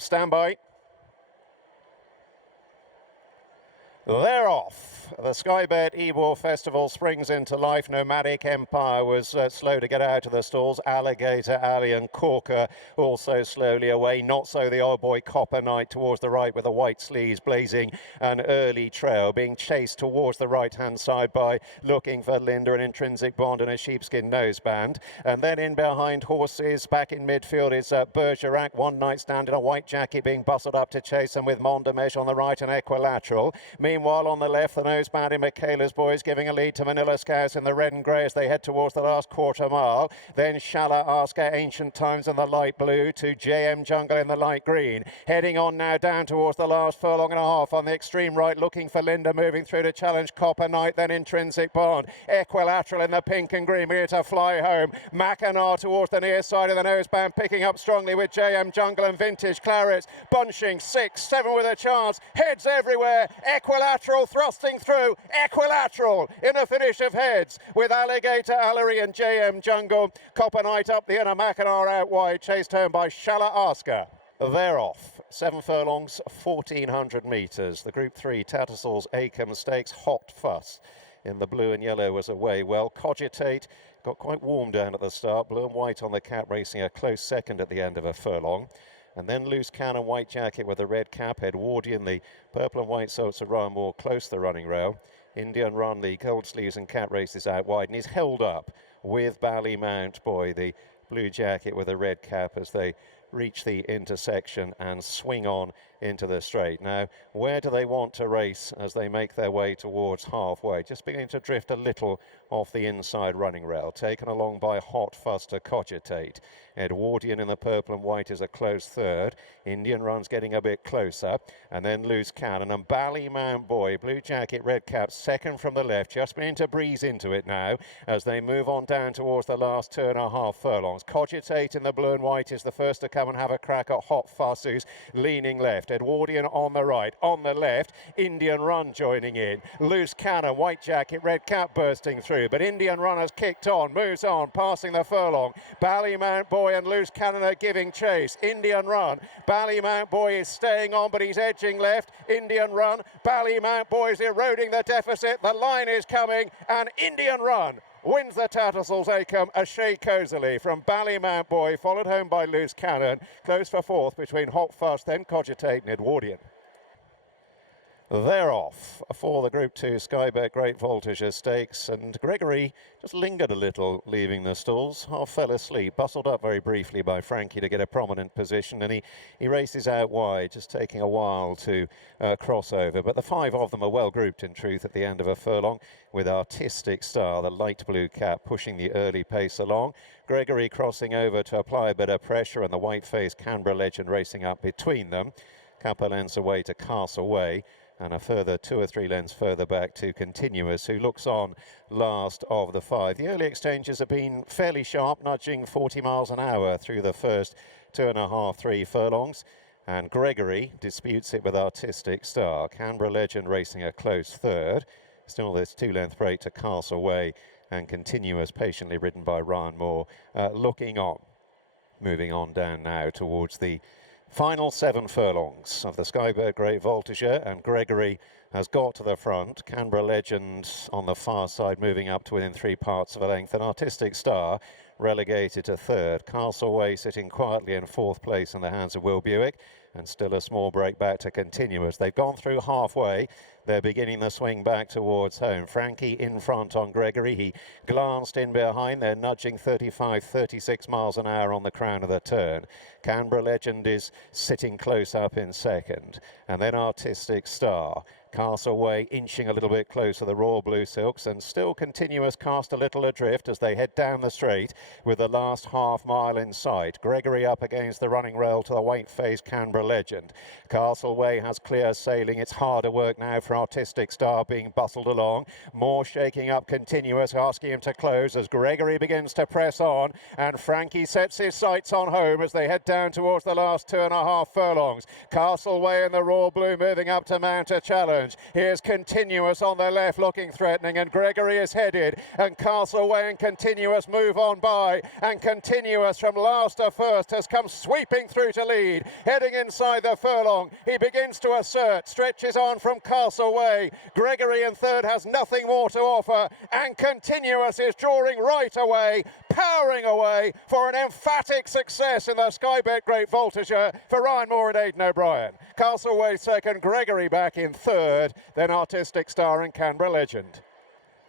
Stand by. They're off. The Sky Bet Ebor Festival springs into life. Nomadic Empire was slow to get out of the stalls. Alligator Alley and Corker also slowly away. Not so the old boy Copper Knight towards the right with the white sleeves blazing an early trail, being chased towards the right-hand side by Looking for Linda, an Intrinsic Bond and a sheepskin noseband. And then in behind horses, back in midfield is 𝘍𝙧𝙧, One Night Stand in a white jacket being bustled up to chase them with Mondemesh on the right and Equilateral. Meanwhile, on the left, the noseband in Michaela's Boys giving a lead to Manila Scouts in the red and grey as they head towards the last quarter mile. Then 𝘍𝙧𝙧, Ancient Times in the light blue to 𝑗m Jungle in the light green. Heading on now down towards the last furlong and a half on the extreme right, Looking for Linda moving through to challenge Copper Knight, then Intrinsic Bond. Equilateral in the pink and green, beginning to fly home. Mackinac towards the near side of the noseband, picking up strongly with 𝑗m Jungle and Vintage Clarets. Bunching 6, 7 with a chance. Heads everywhere. Equilateral thrusting through. Equilateral in a finish of heads with Alligator Alley and 𝑗m Jungle. Copper Knight up the inner, Mackinac out wide, chased home by 𝘍𝙧𝙧. They're off. 7 furlongs, 1,400 metres. The Group 3 Tattersalls Acomb Stakes Hot Fuss in the blue and yellow was away well. Cogitate got quite warm down at the start. Blue and white on the cap racing a close second at the end of a furlong. And then Loose Cannon White Jacket with a red cap. Edwardian, the purple and white 𝘍𝙧𝙧 more close to the running rail. Indian Run, the gold sleeves and cap races out wide. And he's held up with Ballymount Boy, the blue jacket with a red cap, as they reach the intersection and swing on into the straight. Now, where do they want to race as they make their way towards halfway? Just beginning to drift a little off the inside running rail, taken along by Hot Fuss to Cogitate. Edwardian in the purple and white is a close third. Indian Run's getting a bit closer, and then Loose Cannon and Ballymount Boy, blue jacket, red cap, second from the left, just beginning to breeze into it now as they move on down towards the last 2.5 furlongs. Cogitate in the blue and white is the first to come and have a crack at Hot Fuss, who's leaning left. Edwardian on the right, on the left, Indian Run joining in. Loose Cannon, white jacket, red cap bursting through, but Indian Run has kicked on, moves on, passing the furlong. Ballymount Boy and Loose Cannon are giving chase. Indian Run, Ballymount Boy is staying on, but he's edging left. Indian Run, Ballymount Boy is eroding the deficit. The line is coming, and Indian Run wins the Tattersalls Acomb 𝘍𝙧𝙧 from Ballymount Boy, followed home by Loose Cannon. Close for fourth between Hot Fuss, then Cogitate and Edwardian. They're off for the Group 2 Sky Bet Great Voltigeur Stakes, and Gregory just lingered a little leaving the stalls, half fell asleep, bustled up very briefly by Frankie to get a prominent position, and he races out wide, just taking a while to cross over. But the 5 of them are well grouped in truth at the end of a furlong, with Artistic Star, the light blue cap, pushing the early pace along. Gregory crossing over to apply a bit of pressure, and the white-faced Canberra Legend racing up between them. Couple lengths away to Castaway, and a further 2 or 3 lengths further back to Continuous, who looks on last of the 5. The early exchanges have been fairly sharp, nudging 40 miles an hour through the first 2.5, 3 furlongs. And Gregory disputes it with Artistic Star. Canberra Legend racing a close third. Still this 2-length break to Castaway, and Continuous patiently ridden by Ryan Moore, looking on. Moving on down now towards the final 7 furlongs of the Sky Bet Great Voltigeur, and Gregory has got to the front. Canberra Legend on the far side moving up to within 3 parts of a length, and Artistic Star relegated to third. Castaway sitting quietly in 4th place in the hands of 𝘍𝙧𝙧, and still a small break back to Continuous. They've gone through halfway. They're beginning the swing back towards home. Frankie in front on Gregory. He glanced in behind. They're nudging 35, 36 miles an hour on the crown of the turn. Canberra Legend is sitting close up in second. And then Artistic Star. Castaway inching a little bit closer, the Royal Blue Silks, and still Continuous cast a little adrift as they head down the straight with the last half mile in sight. Gregory up against the running rail to the white-faced Canberra Legend. Castaway has clear sailing. It's harder work now for Artistic Star being bustled along. More shaking up Continuous, asking him to close as Gregory begins to press on, and Frankie sets his sights on home as they head down towards the last 2.5 furlongs. Castleway in the Royal Blue moving up to mount a challenge. Here's Continuous on the left looking threatening, and Gregory is headed, and Castleway and Continuous move on by, and Continuous from last to first has come sweeping through to lead. Heading inside the furlong, he begins to assert, stretches on from Castleway. Gregory in third has nothing more to offer, and Continuous is drawing right away, powering away for an emphatic success in the Sky Bet Great Voltigeur for Ryan Moore and Aidan O'Brien. Castleway second, Gregory back in third, then Artistic Star and Canberra Legend.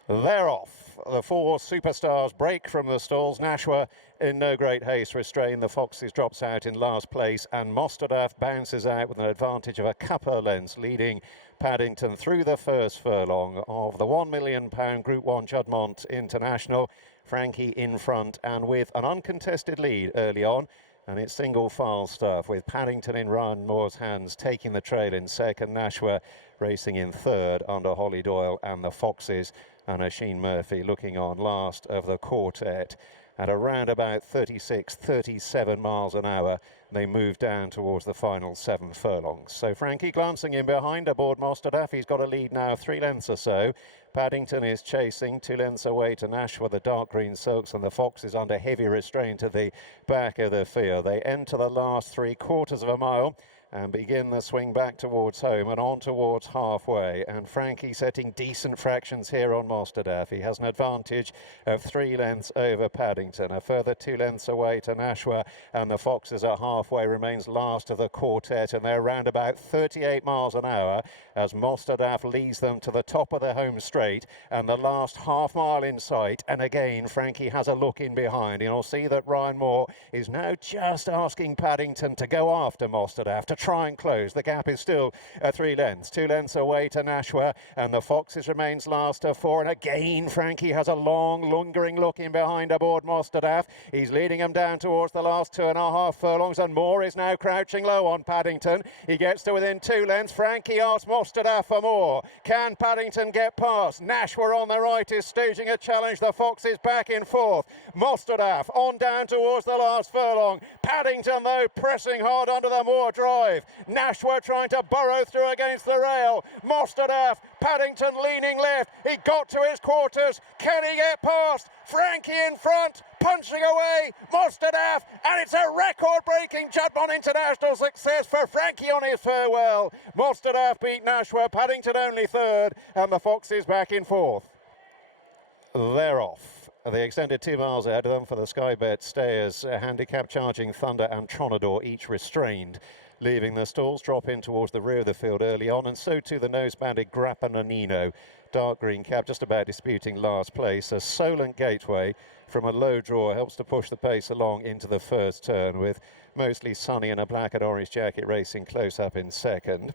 They're off. The 4 superstars break from the stalls. Nashwa in no great haste, restrained. The Foxes drops out in last place, and Mostahdaf bounces out with an advantage of a couple of lengths, leading Paddington through the first furlong of the £1 million Group 1 Juddmonte International. Frankie in front and with an uncontested lead early on, and it's single file stuff with Paddington in Ryan Moore's hands taking the trail in second. Nashwa racing in third under Holly Doyle and the Foxes, and Oisin Murphy looking on last of the quartet. At around about 36-37 miles an hour, they move down towards the final 7 furlongs. So Frankie glancing in behind aboard Mostahdaf. He's got a lead now of 3 lengths or so. Paddington is chasing 2 lengths away to Nashwa, the dark green silks, and the Foxes under heavy restraint at the back of the field. They enter the last 3/4 of a mile and begin the swing back towards home and on towards halfway, and Frankie setting decent fractions here on Mostahdaf. He has an advantage of 3 lengths over Paddington, a further 2 lengths away to Nashwa, and the Foxes are halfway, remains last of the quartet, and they're around about 38 miles an hour as Mostahdaf leads them to the top of the home straight and the last half mile in sight. And again Frankie has a look in behind, and you'll see that Ryan Moore is now just asking Paddington to go after Mostahdaf, to try and close. The gap is still 3 lengths, 2 lengths away to Nashwa, and the Foxes remains last of 4. And again Frankie has a long lingering look in behind aboard Mostahdaf. He's leading them down towards the last 2.5 furlongs, and Moore is now crouching low on Paddington. He gets to within 2 lengths. Frankie asks Mostahdaf for more. Can Paddington get past? Nashwa on the right is staging a challenge. The Foxes back in fourth. Mostahdaf on down towards the last furlong. Paddington though pressing hard under the Moore drive. Nashwa trying to burrow through against the rail. Mostahdaf, Paddington leaning left. He got to his quarters. Can he get past? Frankie in front, punching away. Mostahdaf, and it's a record-breaking Juddmonte International success for Frankie on his farewell. Mostahdaf beat Nashwa, Paddington only third, and the Foxes back in fourth. They're off. They extended 2 miles ahead of them for the Sky Bet stayers. Handicap Charging Thunder and Tronador each restrained, leaving the stalls. Drop in towards the rear of the field early on, and so too the nose-banded Grappanonino, dark green cab, just about disputing last place. A Solent Gateway from a low draw helps to push the pace along into the first turn, with Mostly Sunny in a black and orange jacket racing close up in second.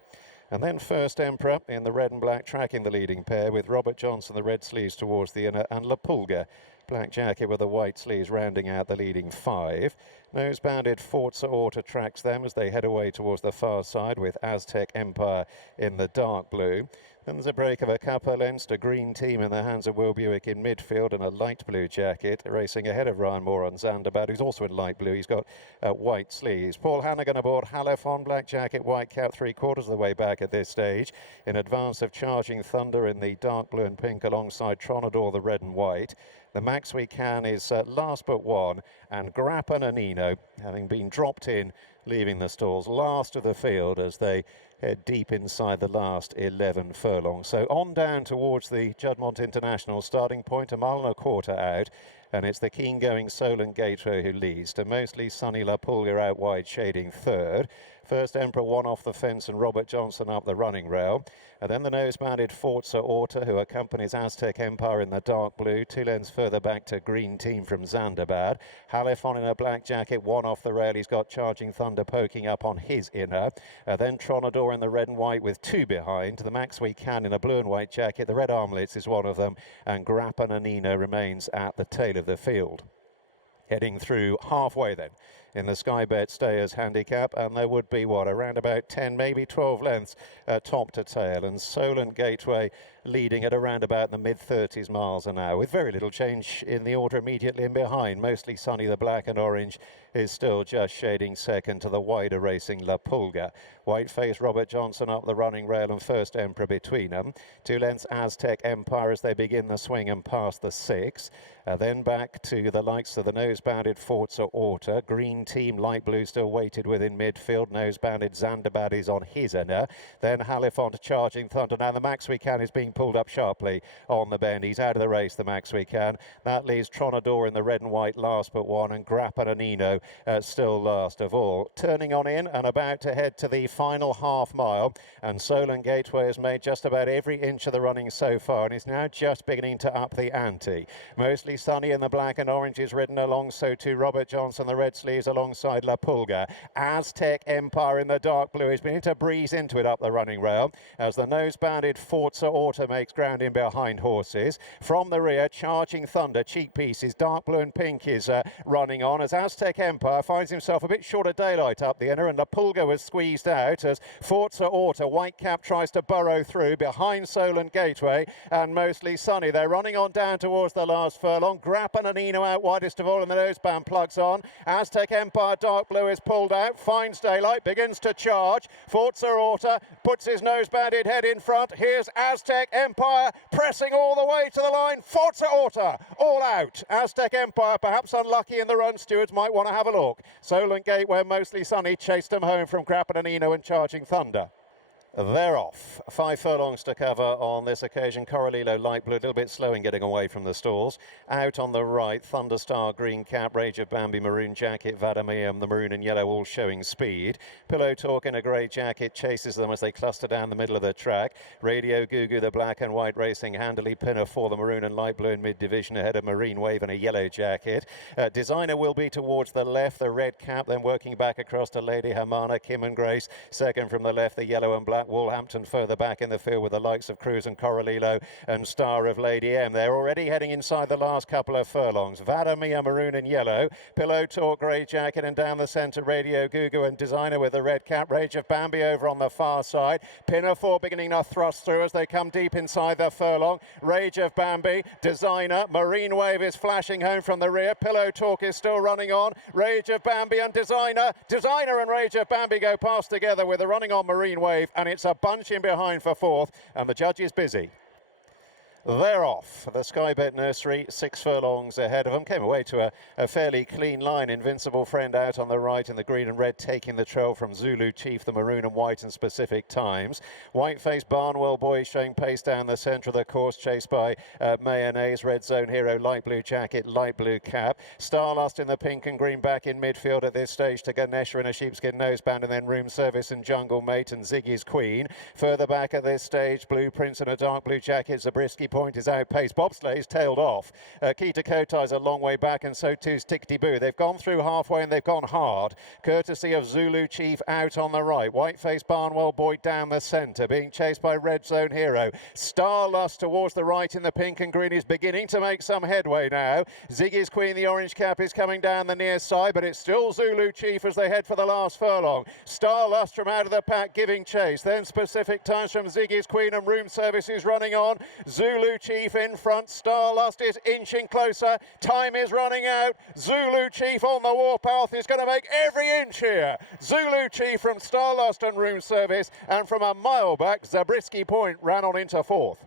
And then First Emperor in the red and black tracking the leading pair, with Robert Johnson, the red sleeves towards the inner, and 𝘼𝙡𝙧, black jacket with the white sleeves, rounding out the leading 5. Nose-banded Forza Auto tracks them as they head away towards the far side, with Aztec Empire in the dark blue. Then there's a break of a couple of lengths to Green Team in the hands of Will Buick in midfield, and a light blue jacket racing ahead of Ryan Moore on Zandabad, who's also in light blue. He's got white sleeves. Paul Hannigan aboard Halifon, black jacket, white cap, 3/4 of the way back at this stage, in advance of Charging Thunder in the dark blue and pink alongside Tronador, the red and white. The Max We Can is last but one, and Grappanonino, having been dropped in, leaving the stalls last of the field as they head deep inside the last 11 furlongs. So on down towards the Juddmonte International starting point, 1.25 miles out, and it's the keen-going Solent Gateway who leads, to Mostly Sunny 𝘼𝙧𝙧 out wide, shading third. First Emperor one off the fence and Robert Johnson up the running rail. And then the nose-banded Forza Auto, who accompanies Aztec Empire in the dark blue, 2 lengths further back to Green Team from Zandabad. Halifon in a black jacket, one off the rail. He's got Charging Thunder poking up on his inner. Then Tronador in the red and white with 2 behind. The Max We Can in a blue and white jacket. The red armlets is one of them. And Grappanonino remains at the tail of the field. Heading through halfway then in the Sky Bet Stayers handicap, and there would be, what, around about 10, maybe 12 lengths top to tail, and Solent Gateway leading at around about the mid-30s miles an hour, with very little change in the order immediately in behind. Mostly Sunny, the black and orange, is still just shading second to the wider racing 𝘼𝙡𝙧. Whiteface Robert Johnson up the running rail and First Emperor between them. 2 lengths Aztec Empire as they begin the swing and pass the 6. Then back to the likes of the nose-bounded Forza Orta. Green team, light blue still weighted within midfield. Nose-bounded Zandabad is on his inner. Then Halifont Charging Thunder. Now the Max We Can is being pulled up sharply on the bend. He's out of the race, the Max We Can. That leaves Tronador in the red and white last but one, and Grappanino still last of all. Turning on in and about to head to the final half mile, and Solent Gateway has made just about every inch of the running so far and is now just beginning to up the ante. Mostly Sunny in the black and orange is ridden along, so too Robert Johnson, the red sleeves alongside 𝘼𝙧𝙧. Aztec Empire in the dark blue is beginning to breeze into it up the running rail as the nose-bounded Forza Orta makes ground in behind horses. From the rear, Charging Thunder, cheek pieces, dark blue and pink is running on as Aztec Empire finds himself a bit short of daylight up the inner, and 𝘼𝙧𝙧 was squeezed out as Forza Orta, white cap, tries to burrow through behind Solent Gateway and Mostly Sunny. They're running on down towards the last furlong. Grappanino out widest of all, and the noseband plugs on. Aztec Empire dark blue is pulled out, finds daylight, begins to charge. Forza Orta puts his nose-banded head in front. Here's Aztec Empire pressing all the way to the line. Forza Orta all out. Aztec Empire perhaps unlucky in the run. Stewards might want to have a look. Solent Gateway, Mostly Sunny chased them home from Grappanino and Charging Thunder. They're off. 5 furlongs to cover on this occasion. Coralillo light blue, a little bit slow in getting away from the stalls. Out on the right, Thunderstar green cap, Rage of Bambi maroon jacket, Vadamium the maroon and yellow all showing speed. Pillow Talk in a grey jacket chases them as they cluster down the middle of the track. Radio Gugu the black and white racing handily. Pinner for the maroon and light blue in mid-division ahead of Marine Wave in a yellow jacket. Designer will be towards the left, the red cap, then working back across to Lady Hamana, Kim and Grace. Second from the left, the yellow and black. Wolverhampton further back in the field with the likes of Cruz and Coralillo and Star of Lady M. They're already heading inside the last couple of furlongs. Vadamia maroon and yellow, Pillow Talk grey jacket, and down the centre Radio Gugu and Designer with the red cap. Rage of Bambi over on the far side. Pinafore beginning to thrust through as they come deep inside the furlong. Rage of Bambi, Designer, Marine Wave is flashing home from the rear. Pillow Talk is still running on. Rage of Bambi and Designer and Rage of Bambi go past together with the running on Marine Wave, and it's a bunch in behind for fourth, and the judge is busy. They're off. The Sky Bet Nursery, 6 furlongs ahead of them. Came away to a fairly clean line. Invincible Friend out on the right in the green and red, taking the trail from Zulu Chief, the maroon and white and Specific Times. Whiteface Barnwell Boy showing pace down the centre of the course, chased by Mayonnaise, Red Zone Hero, light blue jacket, light blue cap. Starlust in the pink and green back in midfield at this stage to Ganesha in a sheepskin noseband, and then Room Service and Jungle Mate and Ziggy's Queen. Further back at this stage, Blue Prince in a dark blue jacket, Zabriskie Point is outpaced. Bobsleigh's tailed off. Kita Kotai's a long way back, and so too's Tickety Boo. They've gone through halfway and they've gone hard, courtesy of Zulu Chief out on the right. Whiteface Barnwell Boy down the centre, being chased by Red Zone Hero. Starlust towards the right in the pink and green is beginning to make some headway now. Ziggy's Queen, the orange cap, is coming down the near side, but it's still Zulu Chief as they head for the last furlong. Starlust from out of the pack giving chase. Then Specific Times from Ziggy's Queen, and Room Service is running on. Zulu Chief in front. Starlust is inching closer. Time is running out. Zulu Chief on the warpath is going to make every inch here. Zulu Chief from Starlust and Room Service, and from a mile back, Zabriskie Point ran on into fourth.